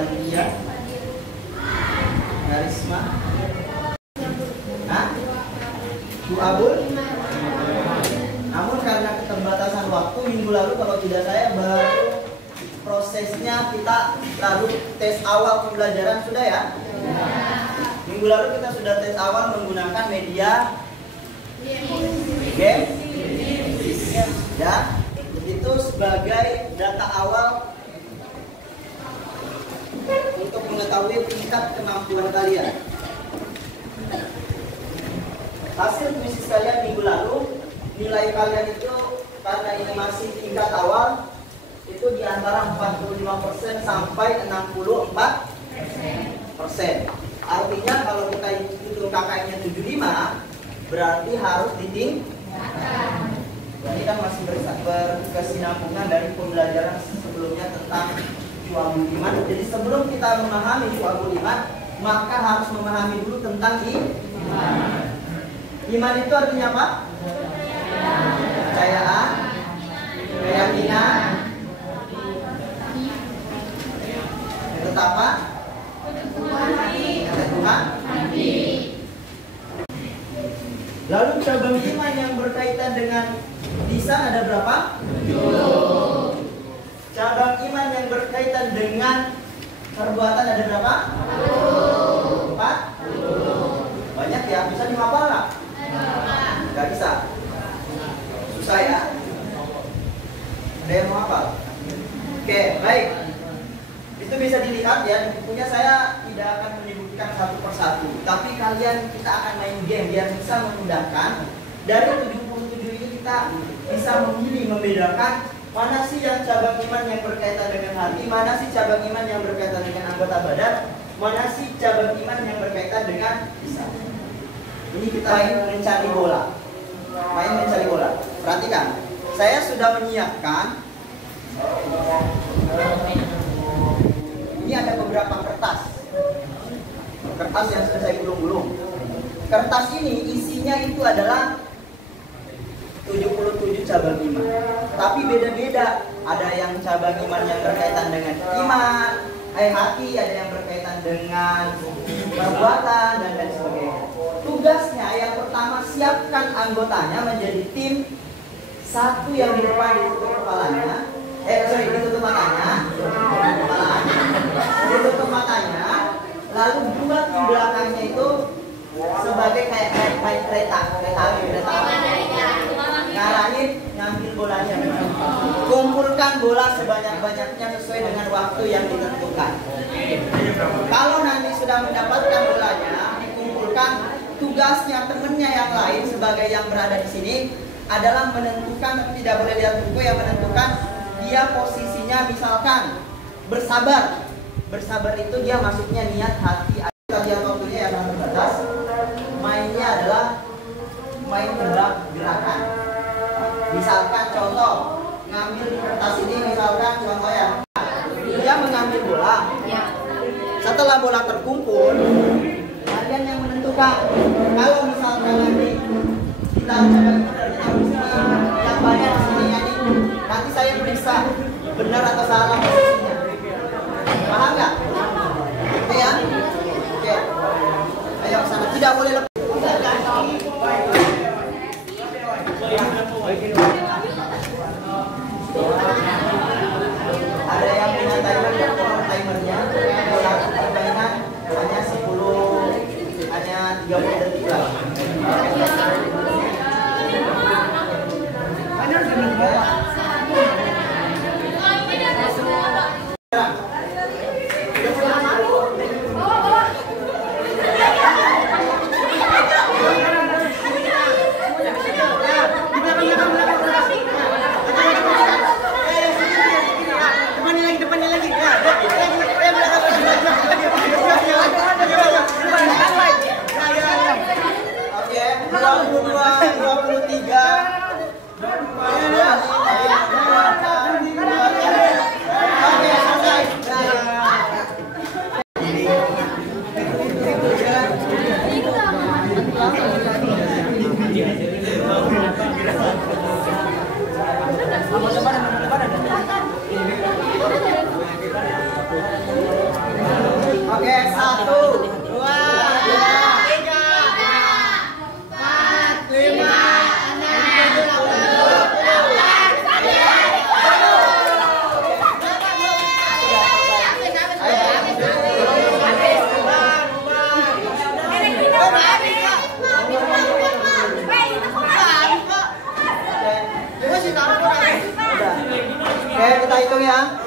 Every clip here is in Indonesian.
Valeria, Karisma, Bu Abul. Namun karena keterbatasan waktu, minggu lalu kalau tidak saya baru prosesnya kita lalu tes awal pembelajaran sudah ya. Minggu lalu kita sudah tes awal menggunakan media game ya. Itu sebagai data awal untuk mengetahui tingkat kemampuan kalian. Hasil kuis kalian minggu lalu, nilai kalian itu karena ini masih tingkat awal itu di antara 45% sampai 64%. Artinya kalau kita hitung KKM-nya 75 berarti harus ditingkatkan. Ini kan masih berkesinambungan dari pembelajaran sebelumnya tentang syu'abul iman. Jadi sebelum kita memahami syu'abul iman, maka harus memahami dulu tentang iman. Iman itu artinya apa? Kepercayaan, keyakinan, ketetapan, Tuhan. Lalu cabang iman yang berkaitan dengan lisan ada berapa? 7. Cabang iman yang berkaitan dengan perbuatan ada berapa? 4. Banyak ya, bisa dihafal nggak? Nggak bisa. Susah ya? Ada yang mau hafal? Oke, baik. Itu bisa dilihat ya, di bukunya saya tidak akan menyebutkan satu persatu, tapi kalian kita akan main game biar bisa memudahkan. Dari 77 ini kita bisa memilih, membedakan mana sih yang cabang iman yang berkaitan dengan hati, mana sih cabang iman yang berkaitan dengan anggota badan, mana sih cabang iman yang berkaitan dengan lisan. Ini kita main mencari bola. Main mencari bola. Perhatikan, saya sudah menyiapkan. Ini ada beberapa kertas. Kertas yang sudah saya gulung-gulung. Kertas ini isinya itu adalah 77 cabang iman. Tapi beda-beda. Ada yang cabang iman yang berkaitan dengan iman, hati, ada yang berkaitan dengan perbuatan dan lain sebagainya. Tugasnya yang pertama, siapkan anggotanya menjadi tim. Satu yang di depan ditutup kepalanya, ditutup matanya, ditutup matanya, lalu buat di belakangnya itu sebagai kayak kereta ngarahin ngambil bolanya. Kumpulkan bola sebanyak-banyaknya sesuai dengan waktu yang ditentukan. Kalau nanti sudah mendapatkan bolanya, dikumpulkan. Tugasnya temennya yang lain sebagai yang berada di sini adalah menentukan, tidak boleh lihat buku, yang menentukan dia posisinya. Misalkan bersabar. Bersabar itu dia maksudnya niat hati. Lihat waktunya yang terbatas. Mainnya adalah main tebak gerakan. Misalkan contoh, ngambil di kertas ini, misalkan contoh ya, dia mengambil bola. Setelah bola terkumpul, kalian yang menentukan. Kalau misalkan nanti kita yang banyak di sini ya nih, nanti saya periksa benar atau salah posisinya. Paham nggak? Oke ya? Oke. Ayo sana, tidak boleh lepas. Ada yang punya timer, ya timernya. Bola permainan hanya 10, hanya 30 detik lah. Oke, 1, 2, 3, 4, 5, 6, 7, 8. Oke, kita hitung ya.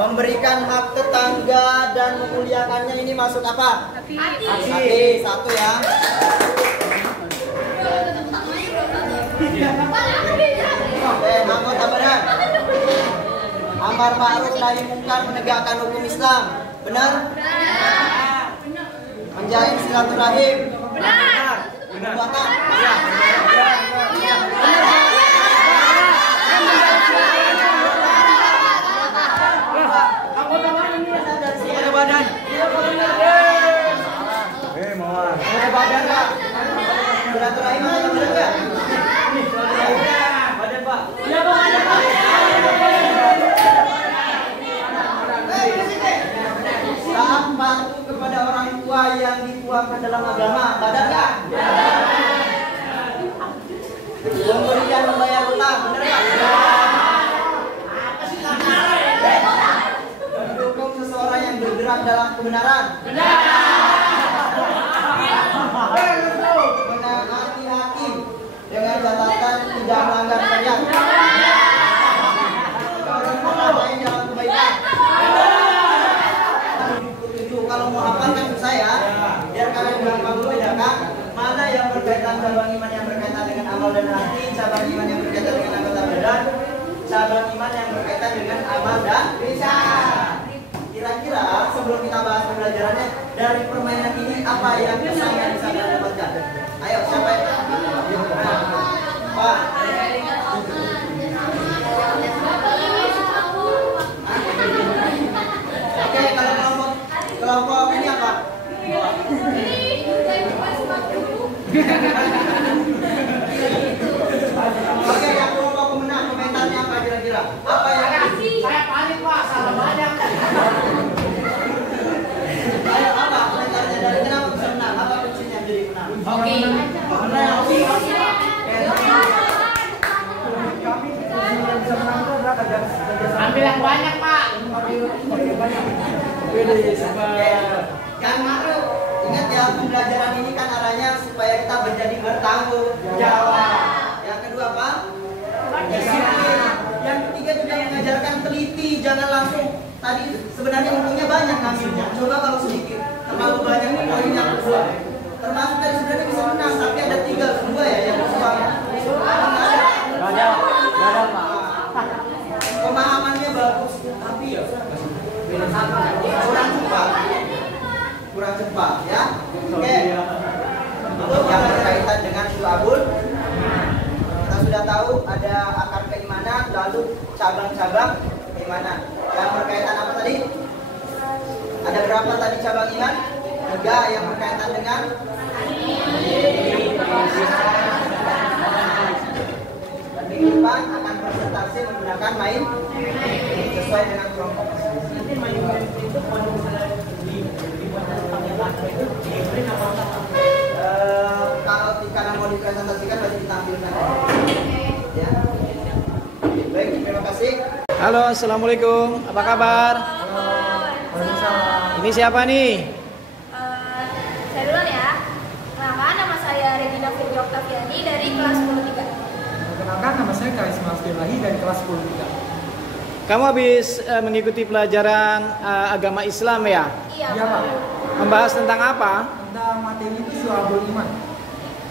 Memberikan hak tetangga dan memuliakannya ini masuk apa? Hati. 1 ya. Oke, anggota badan. Amar ma'ruf nahi munkar, menegakkan hukum Islam. Benar? Menjalin silaturahim. Benar. Perbuatan. Badan. Badan Pak. Silaturahim ada yang benar enggak? Badan Pak. Iya Pak, ada Pak. Taat patuh kepada orang tua yang dituakan dalam agama. Badan enggak? Memberikan membayar utang. Benar enggak? Seseorang yang bergerak dalam kebenaran. Benar. Menaati hakim dengan catatan tidak melanggar syariat. Orang mengabaikan dalam kebaikan. Kalau mau hafalkan saya, biar kalian gampang membedakan mana yang berkaitan cabang iman yang berkaitan dengan amal dan hati, cabang iman yang berkaitan dengan anggota badan, cabang iman yang berkaitan dengan amal dan lisan. Kira-kira sebelum kita bahas pembelajarannya, dari permainan ini apa yang pesan yang bisa kita dapatkan? Ayo, siapa yang Pak. Oke, kalau kelompok ini apa? Oke, yang kelompok pemenang, komentarnya apa kira-kira? Apa yang saya panik Pak, salah banyak. Ayo, apa komentarnya dari kenapa bisa menang? Apa kuncinya jadi menang? Oke. Ambil yang banyak Pak. Karena ingat ya, pembelajaran ini kan arahnya supaya kita menjadi bertanggung jawab. Yang kedua apa? Disiplin. Yang ketiga juga mengajarkan teliti, jangan langsung. Tadi sebenarnya untungnya banyak ngambilnya. Coba kalau sedikit, terlalu banyak poin yang kedua. Termasuk tadi sebenarnya bisa menang, tapi ada 3 ya yang kedua. Ada Pak. Pemahamannya bagus, tapi ya kurang cepat ya. Oke. Untuk yang berkaitan dengan syu'abul, kita sudah tahu ada akar keimanan, lalu cabang-cabang keimanan. Yang berkaitan apa tadi? Ada berapa tadi cabang iman? 3 yang berkaitan dengan minggu depan akan presentasi menggunakan main sesuai dengan kelompok. Nanti main itu kalau misalnya kalau karena mau dipresentasikan pasti ditampilkan. Ya. Baik, terima kasih. Halo, assalamualaikum. Apa kabar? Ini siapa nih? Saya duluan ya. Kenalkan, nama saya Regina Firly Oktaviani dari kelas 10-3. Perkenalkan, nama saya Karisma Astilahi dari kelas 10-3. Kamu habis mengikuti pelajaran agama Islam ya? Iya Pak. Membahas tentang apa? Tentang materi itu syu'abul iman.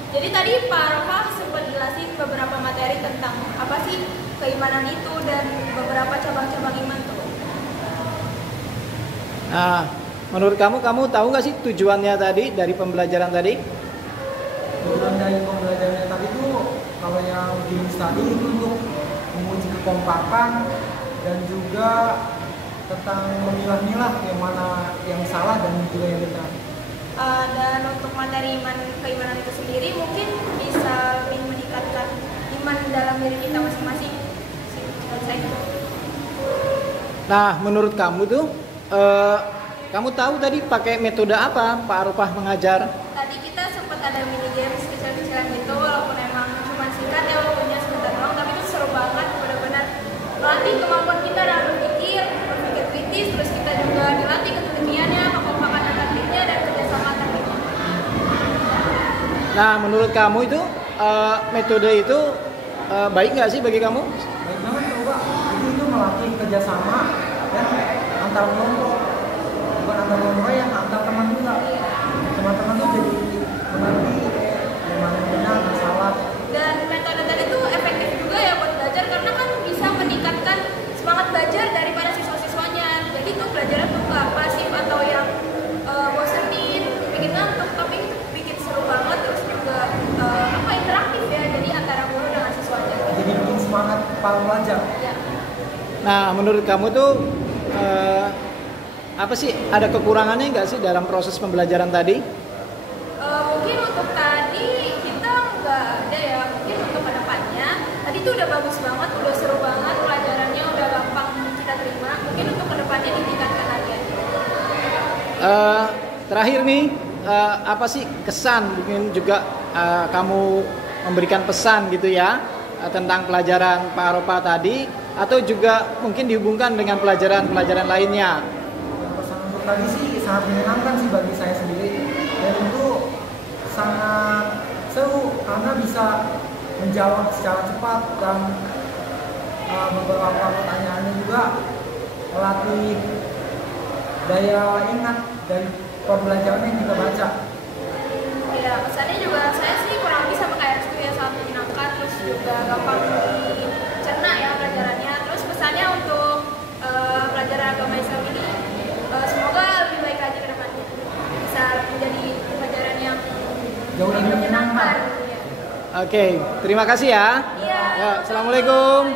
Jadi tadi Pak Roha sempat jelasin beberapa materi tentang apa sih keimanan itu dan beberapa cabang-cabang iman tuh. Nah, menurut kamu tahu nggak sih tujuannya tadi dari pembelajaran tadi? Tujuan dari pembelajarannya tadi itu, kalau yang jenis tadi itu untuk menguji kekompakan dan juga tentang memilah-milah yang mana yang salah dan juga yang benar. Dan untuk materi keimanan itu sendiri mungkin bisa lebih meningkatkan iman dalam diri kita masing-masing. Menurut saya. Nah, menurut kamu tuh, kamu tahu tadi pakai metode apa Pak Arofah mengajar? Tadi kita sempat ada mini games kecil-kecilan gitu, walaupun emang cuma singkat ya waktunya sebentar doang, tapi itu seru banget, benar-benar melatih kemampuan kita dalam berpikir kritis, terus kita juga dilatih ketelitiannya, kekompakan antar timnya dan kerjasama antar timnya. Nah, menurut kamu itu metode itu baik nggak sih bagi kamu? Baik banget tuh Pak, itu melatih kerjasama dan antar kelompok, bukan antar kelompok yang antar teman juga. Teman-teman tuh jadi mengerti yang mana yang benar, yang salah. Dan metode tadi tuh efektif juga ya buat belajar karena kan bisa meningkatkan semangat belajar daripada siswa-siswanya. Jadi tuh belajarnya tuh nggak pasif atau yang bosenin, bikin ngantuk, tapi itu bikin seru banget, terus juga interaktif ya. Jadi antara guru dengan siswanya. Jadi bikin semangat para pelajar. Ya. Nah, menurut kamu tuh apa sih, ada kekurangannya nggak sih dalam proses pembelajaran tadi? Mungkin untuk tadi kita nggak ada ya, mungkin untuk kedepannya tadi tuh udah bagus banget, udah seru banget, pelajarannya udah gampang kita terima, mungkin untuk kedepannya ditingkatkan lagi aja. Terakhir nih, apa sih kesan, mungkin juga kamu memberikan pesan gitu ya tentang pelajaran Pak Arofah tadi, atau juga mungkin dihubungkan dengan pelajaran-pelajaran lainnya? Pesan untuk tadi sih sangat menyenangkan sih bagi saya sendiri, dan itu sangat seru karena bisa menjawab secara cepat dan beberapa pertanyaannya juga melatih daya ingat dari pembelajaran yang kita baca. Ya, pesannya juga saya sih kurang lebih sama kayak itu ya, sangat menyenangkan, terus juga gampang dicerna ya pelajarannya. Terus pesannya untuk pelajaran agama Islam ini semoga lebih baik lagi ke depannya, bisa menjadi pelajaran yang Jauh lebih menyenangkan. Ya. Oke, terima kasih ya. Iya. Ya, assalamualaikum.